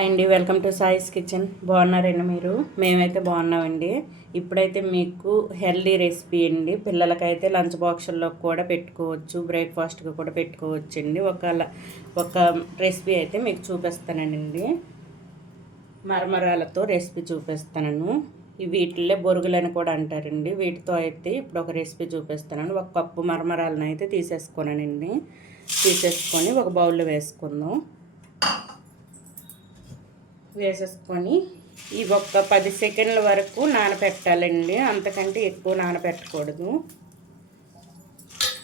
Hi అండి, welcome to సాయిస్ kitchen. బాగున్నారండి మీరు? మేమైతే బాగున్నామండి. ఇప్పుడైతే మీకు హెల్దీ రెసిపీ అండి. పిల్లలకైతే లంచ్ బాక్సుల్లో కూడా పెట్టుకోవచ్చు, బ్రేక్ఫాస్ట్కి కూడా పెట్టుకోవచ్చు అండి. ఒక రెసిపీ అయితే మీకు చూపిస్తానండి. మరమరాలతో రెసిపీ చూపిస్తాను. వీటిల్లో బొరుగులని కూడా అంటారండి. వీటితో అయితే ఇప్పుడు ఒక రెసిపీ చూపిస్తానండి. ఒక కప్పు మరమరాలను అయితే తీసేసుకొని ఒక బౌల్లో వేసుకుందాం. వేసేసుకొని ఇవి ఒక 10 సెకండ్ల వరకు నానబెట్టాలండి. అంతకంటే ఎక్కువ నానబెట్టకూడదు.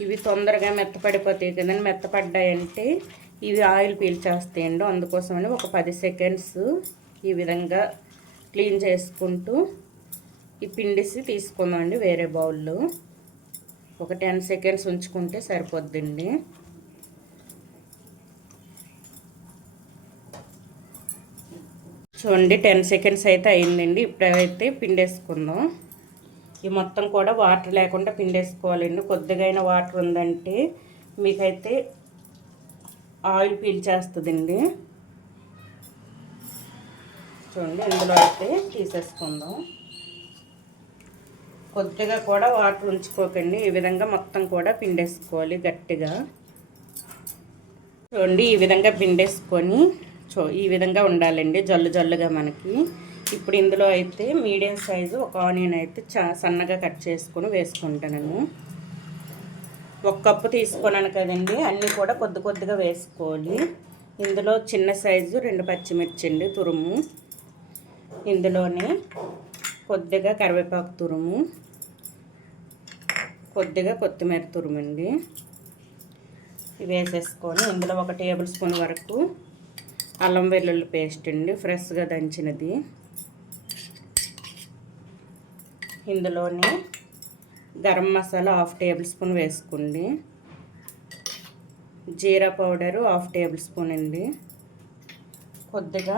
ఇవి తొందరగా మెత్తపడిపోతాయి కదండి. మెత్తపడ్డాయంటే ఇవి ఆయిల్ పీల్చేస్తాయండి. అందుకోసమని ఒక 10 సెకండ్స్ ఈ విధంగా క్లీన్ చేసుకుంటూ ఈ పిండిసి తీసుకుందామండి వేరే బౌల్లో. ఒక 10 సెకండ్స్ ఉంచుకుంటే సరిపోద్దండి. చూడండి, 10 సెకండ్స్ అయితే అయిందండి. ఇప్పుడైతే పిండేసుకుందాం. ఈ మొత్తం కూడా వాటర్ లేకుండా పిండేసుకోవాలండి. కొద్దిగా వాటర్ ఉందంటే మీకైతే ఆయిల్ పీల్చేస్తుందండి. చూడండి, ఇందులో అయితే తీసేసుకుందాం. కొద్దిగా కూడా వాటర్ ఉంచుకోకండి. ఈ విధంగా మొత్తం కూడా పిండేసుకోవాలి గట్టిగా. చూడండి, ఈ విధంగా పిండేసుకొని ఈ విధంగా ఉండాలండి, జల్లు జల్లుగా మనకి. ఇప్పుడు ఇందులో అయితే మీడియం సైజు ఒక ఆనియన్ అయితే సన్నగా కట్ చేసుకొని వేసుకుంటాను. 1 కప్పు తీసుకున్నాను కదండి, అన్నీ కూడా కొద్దిగా వేసుకోవాలి. ఇందులో చిన్న సైజు 2 పచ్చిమిర్చి అండి తురుము. ఇందులోనే కొద్దిగా కరివేపాకు తురుము, కొద్దిగా కొత్తిమీర తురుము అండి వేసేసుకొని ఇందులో 1 టేబుల్ స్పూన్ వరకు అల్లం వెల్లుల్లి పేస్ట్ అండి, ఫ్రెష్గా దంచినది. ఇందులోనే గరం మసాలా 1/2 టేబుల్ స్పూన్ వేసుకోండి. జీరా పౌడరు 1/2 టేబుల్ స్పూన్ అండి. కొద్దిగా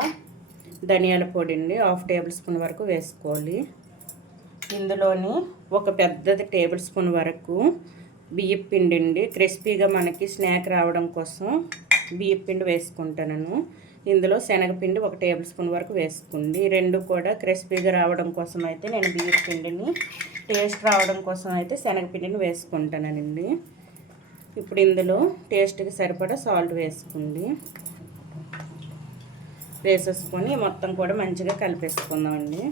ధనియాల పొడి అండి 1/2 టేబుల్ స్పూన్ వరకు వేసుకోవాలి. ఇందులోని ఒక పెద్ద టేబుల్ స్పూన్ వరకు బియ్యం పిండి అండి. క్రిస్పీగా మనకి స్నాక్ రావడం కోసం బియ్యం పిండి వేసుకుంటాను. ఇందులో శనగపిండి 1 టేబుల్ స్పూన్ వరకు వేసుకోండి. రెండు కూడా క్రిస్పీగా రావడం కోసం అయితే నేను బియ్యం పిండిని, టేస్ట్ రావడం కోసం అయితే శనగపిండిని వేసుకుంటానండి. ఇప్పుడు ఇందులో టేస్ట్కి సరిపడా సాల్ట్ వేసుకోండి. వేసేసుకొని మొత్తం కూడా మంచిగా కలిపేసుకుందామండి.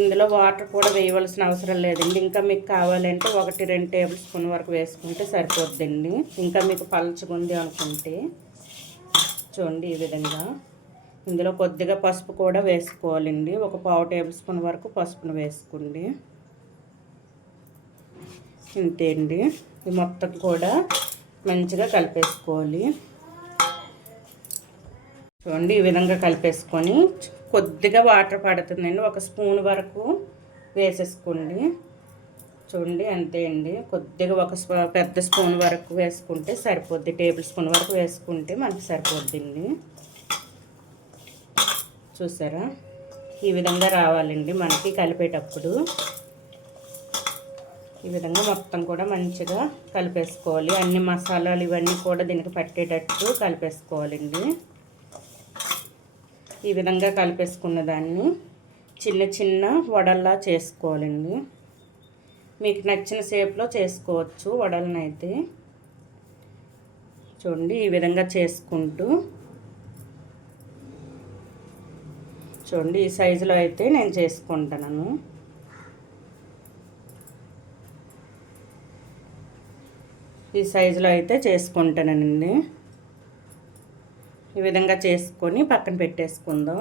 ఇందులో వాటర్ కూడా వేయవలసిన అవసరం లేదండి. ఇంకా మీకు కావాలంటే 1-2 టేబుల్ స్పూన్ వరకు వేసుకుంటే సరిపోద్దండి. ఇంకా మీకు పలచగుంది అనుకుంటే. చూడండి, ఈ విధంగా ఇందులో కొద్దిగా పసుపు కూడా వేసుకోవాలండి. ఒక 1/4 టేబుల్ స్పూన్ వరకు పసుపును వేసుకోండి. ఇంతే అండి. ఈ మొత్తం కూడా మంచిగా కలిపేసుకోవాలి. చూడండి, ఈ విధంగా కలిపేసుకొని కొద్దిగా వాటర్ పడుతుందండి. 1 స్పూన్ వరకు వేసేసుకోండి. చూడండి, అంతే అండి. కొద్దిగా పెద్ద స్పూన్ వరకు వేసుకుంటే సరిపోద్ది. టేబుల్ స్పూన్ వరకు వేసుకుంటే మనకు సరిపోద్దండి. చూసారా, ఈ విధంగా రావాలండి మనకి కలిపేటప్పుడు. ఈ విధంగా మొత్తం కూడా మంచిగా కలిపేసుకోవాలి. అన్ని మసాలాలు ఇవన్నీ కూడా దీనికి పట్టేటట్టు కలిపేసుకోవాలండి. ఈ విధంగా కలిపేసుకున్న దాన్ని చిన్న చిన్న వడల్లా చేసుకోవాలండి. మీకు నచ్చిన షేప్లో చేసుకోవచ్చు వడలను అయితే. చూడండి, ఈ విధంగా చేసుకుంటూ చూడండి, ఈ సైజులో అయితే నేను చేసుకుంటాను. ఈ సైజులో అయితే చేసుకుంటానండి. ఈ విధంగా చేసుకొని పక్కన పెట్టేసుకుందాం.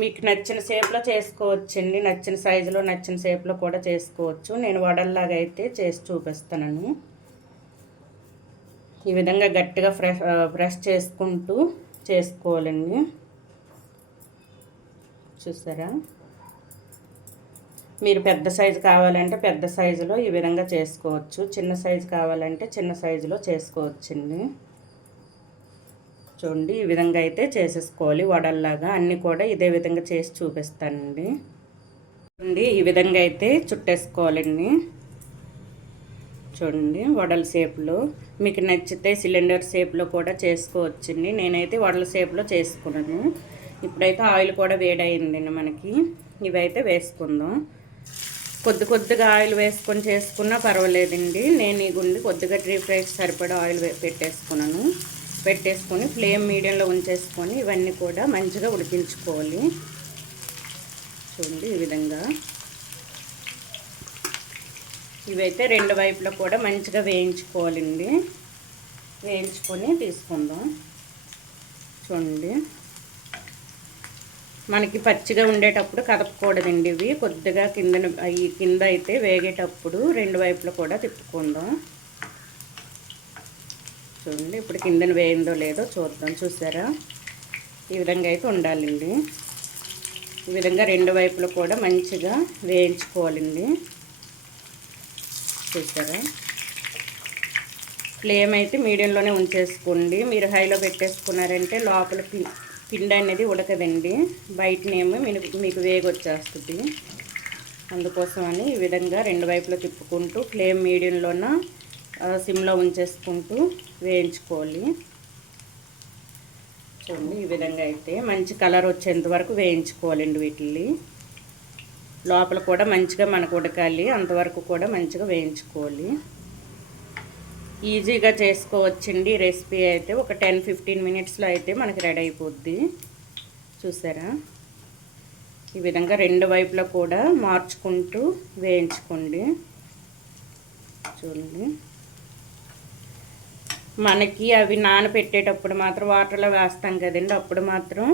మీకు నచ్చిన షేప్లో చేసుకోవచ్చండి. నచ్చిన సైజులో నచ్చిన షేప్లో కూడా చేసుకోవచ్చు. నేను వడల్లాగా అయితే చేసి చూపిస్తాను. ఈ విధంగా గట్టిగా ప్రెస్ చేసుకుంటూ చేసుకోవాలండి. చూసారా, మీరు పెద్ద సైజు కావాలంటే పెద్ద సైజులో ఈ విధంగా చేసుకోవచ్చు. చిన్న సైజు కావాలంటే చిన్న సైజులో చేసుకోవచ్చండి. చూడండి, ఈ విధంగా అయితే చేసేసుకోవాలి వడల్లాగా. అన్నీ కూడా ఇదే విధంగా చేసి చూపిస్తానండి. చూడండి, ఈ విధంగా అయితే చుట్టేసుకోవాలండి. చూడండి వడల షేప్లో, మీకు నచ్చితే సిలిండర్ షేప్లో కూడా చేసుకోవచ్చండి. నేనైతే వడల షేప్లో చేసుకున్నాను. ఇప్పుడైతే ఆయిల్ కూడా వేడయిందండి మనకి. ఇవైతే వేసుకుందాం. కొద్దిగా ఆయిల్ వేసుకొని చేసుకున్నా పర్వాలేదండి. నేను ఈ గుండి కొద్దిగా డీప్ ఫ్రైకి సరిపడా ఆయిల్ పెట్టేసుకొని ఫ్లేమ్ మీడియంలో ఉంచేసుకొని ఇవన్నీ కూడా మంచిగా ఉడికించుకోవాలి. చూడండి ఈ విధంగా ఇవైతే రెండు వైపులా కూడా మంచిగా వేయించుకోవాలండి. వేయించుకొని తీసుకుందాం. చూడండి మనకి పచ్చిగా ఉండేటప్పుడు కదపకూడదండి. ఇవి కొద్దిగా కింద అయితే వేగేటప్పుడు రెండు వైపులా కూడా తిప్పుకుందాం. చూడండి ఇప్పుడు కిందన వేయిందో లేదో చూద్దాం. చూసారా ఈ విధంగా అయితే ఉండాలండి. ఈ విధంగా రెండు వైపులా కూడా మంచిగా వేయించుకోవాలండి. చూసారా ఫ్లేమ్ అయితే మీడియంలోనే ఉంచేసుకోండి. మీరు హైలో పెట్టేసుకున్నారంటే లోపల పిండి అనేది ఉడకదండి, బయటనేమో మీకు వేగొచ్చేస్తుంది. అందుకోసమని ఈ విధంగా రెండు వైపులా తిప్పుకుంటూ ఫ్లేమ్ మీడియంలోన సిమ్లో ఉంచేసుకుంటూ వేయించుకోవాలి. చూడండి ఈ విధంగా అయితే మంచి కలర్ వచ్చేంత వరకు వేయించుకోవాలండి. వీటిని లోపల కూడా మంచిగా మనకు ఉడకాలి, అంతవరకు కూడా మంచిగా వేయించుకోవాలి. ఈజీగా చేసుకోవచ్చండి రెసిపీ అయితే. ఒక 10-15 మినిట్స్లో అయితే మనకి రెడీ అయిపోద్ది. చూసారా ఈ విధంగా రెండు వైపులా కూడా మార్చుకుంటూ వేయించుకోండి. చూడండి మనకి అవి నానబెట్టేటప్పుడు మాత్రం వాటర్లో వేస్తాం కదండి, అప్పుడు మాత్రం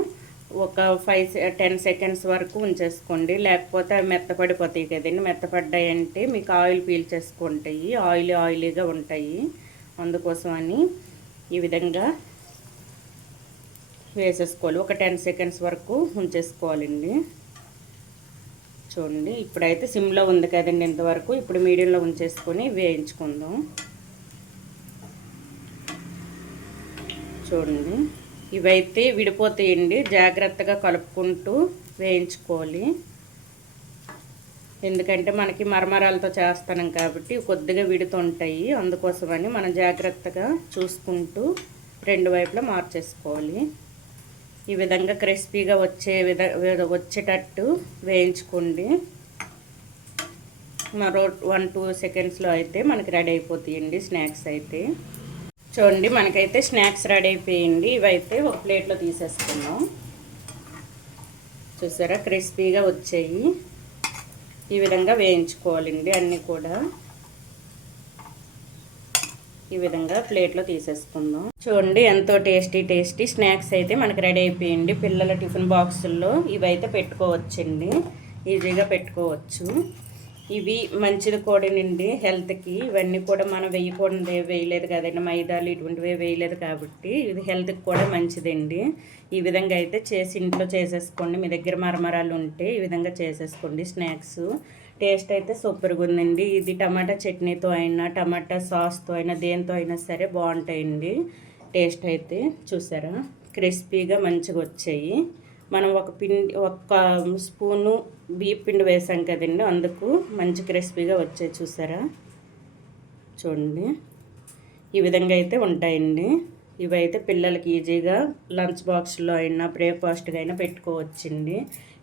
ఒక 5-10 సెకండ్స్ వరకు ఉంచేసుకోండి. లేకపోతే అవి మెత్తపడిపోతాయి కదండి. మెత్తపడ్డాయి అంటే మీకు ఆయిల్ పీల్చేసుకుంటాయి, ఆయిలీగా ఉంటాయి. అందుకోసమని ఈ విధంగా వేసేసుకోవాలి. ఒక 10 సెకండ్స్ వరకు ఉంచేసుకోవాలండి. చూడండి ఇప్పుడైతే సిమ్లో ఉంది కదండి ఇంతవరకు. ఇప్పుడు మీడియంలో ఉంచేసుకొని వేయించుకుందాం. చూడండి ఇవైతే విడిపోతాయండి, జాగ్రత్తగా కలుపుకుంటూ వేయించుకోవాలి. ఎందుకంటే మనకి మరమరాలతో చేస్తున్నాం కాబట్టి కొద్దిగా విడుతుంటాయి. అందుకోసమని మనం జాగ్రత్తగా చూసుకుంటూ రెండు వైపులా మార్చేసుకోవాలి. ఈ విధంగా క్రిస్పీగా వచ్చేటట్టు వేయించుకోండి. మరో 1-2 సెకండ్స్లో అయితే మనకి రెడీ అయిపోతాయండి స్నాక్స్ అయితే. చూడండి మనకైతే స్నాక్స్ రెడీ అయిపోయింది. ఇవైతే ఒక ప్లేట్లో తీసేసుకుందాం. చూసారా క్రిస్పీగా వచ్చాయి. ఈ విధంగా వేయించుకోవాలండి అన్నీ కూడా. ఈ విధంగా ప్లేట్లో తీసేసుకుందాం. చూడండి ఎంతో టేస్టీ స్నాక్స్ అయితే మనకి రెడీ అయిపోయింది. పిల్లల టిఫిన్ బాక్సుల్లో ఇవైతే పెట్టుకోవచ్చండి, ఈజీగా పెట్టుకోవచ్చు. ఇవి మంచిది కూడానండి హెల్త్కి. ఇవన్నీ కూడా మనం వేయలేదు కదండి, మైదాలు ఇటువంటివి వేయలేదు కాబట్టి ఇది హెల్త్కి కూడా మంచిదండి. ఈ విధంగా అయితే ఇంట్లో చేసేసుకోండి. మీ దగ్గర మరమరాలు ఉంటే ఈ విధంగా చేసేసుకోండి. స్నాక్స్ టేస్ట్ అయితే సూపర్గా ఉందండి. ఇది టమాటా చట్నీతో అయినా టమాటా సాస్తో అయినా దేంతో అయినా సరే బాగుంటాయండి. టేస్ట్ అయితే చూసారా క్రిస్పీగా మంచిగా వచ్చాయి. మనం ఒక స్పూను బియ్యం పిండి వేసాం కదండి, అందుకు మంచి క్రిస్పీగా వచ్చాయి. చూసారా చూడండి ఈ విధంగా అయితే ఉంటాయండి. ఇవైతే పిల్లలకి ఈజీగా లంచ్ బాక్స్లో అయినా బ్రేక్ఫాస్ట్గా అయినా పెట్టుకోవచ్చండి.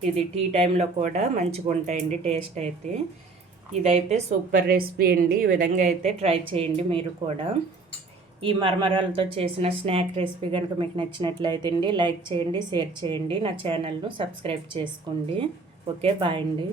ఇది టీ టైంలో కూడా మంచిగా ఉంటాయండి టేస్ట్ అయితే. ఇదైతే సూపర్ రెసిపీ అండి. ఈ విధంగా అయితే ట్రై చేయండి మీరు కూడా. ఈ మరమరాలతో చేసిన స్నాక్ రెసిపీ కనుక మీకు నచ్చినట్లయితే అండి లైక్ చేయండి, షేర్ చేయండి, నా ఛానల్ను సబ్స్క్రైబ్ చేసుకోండి. ఓకే బాయ్ అండి.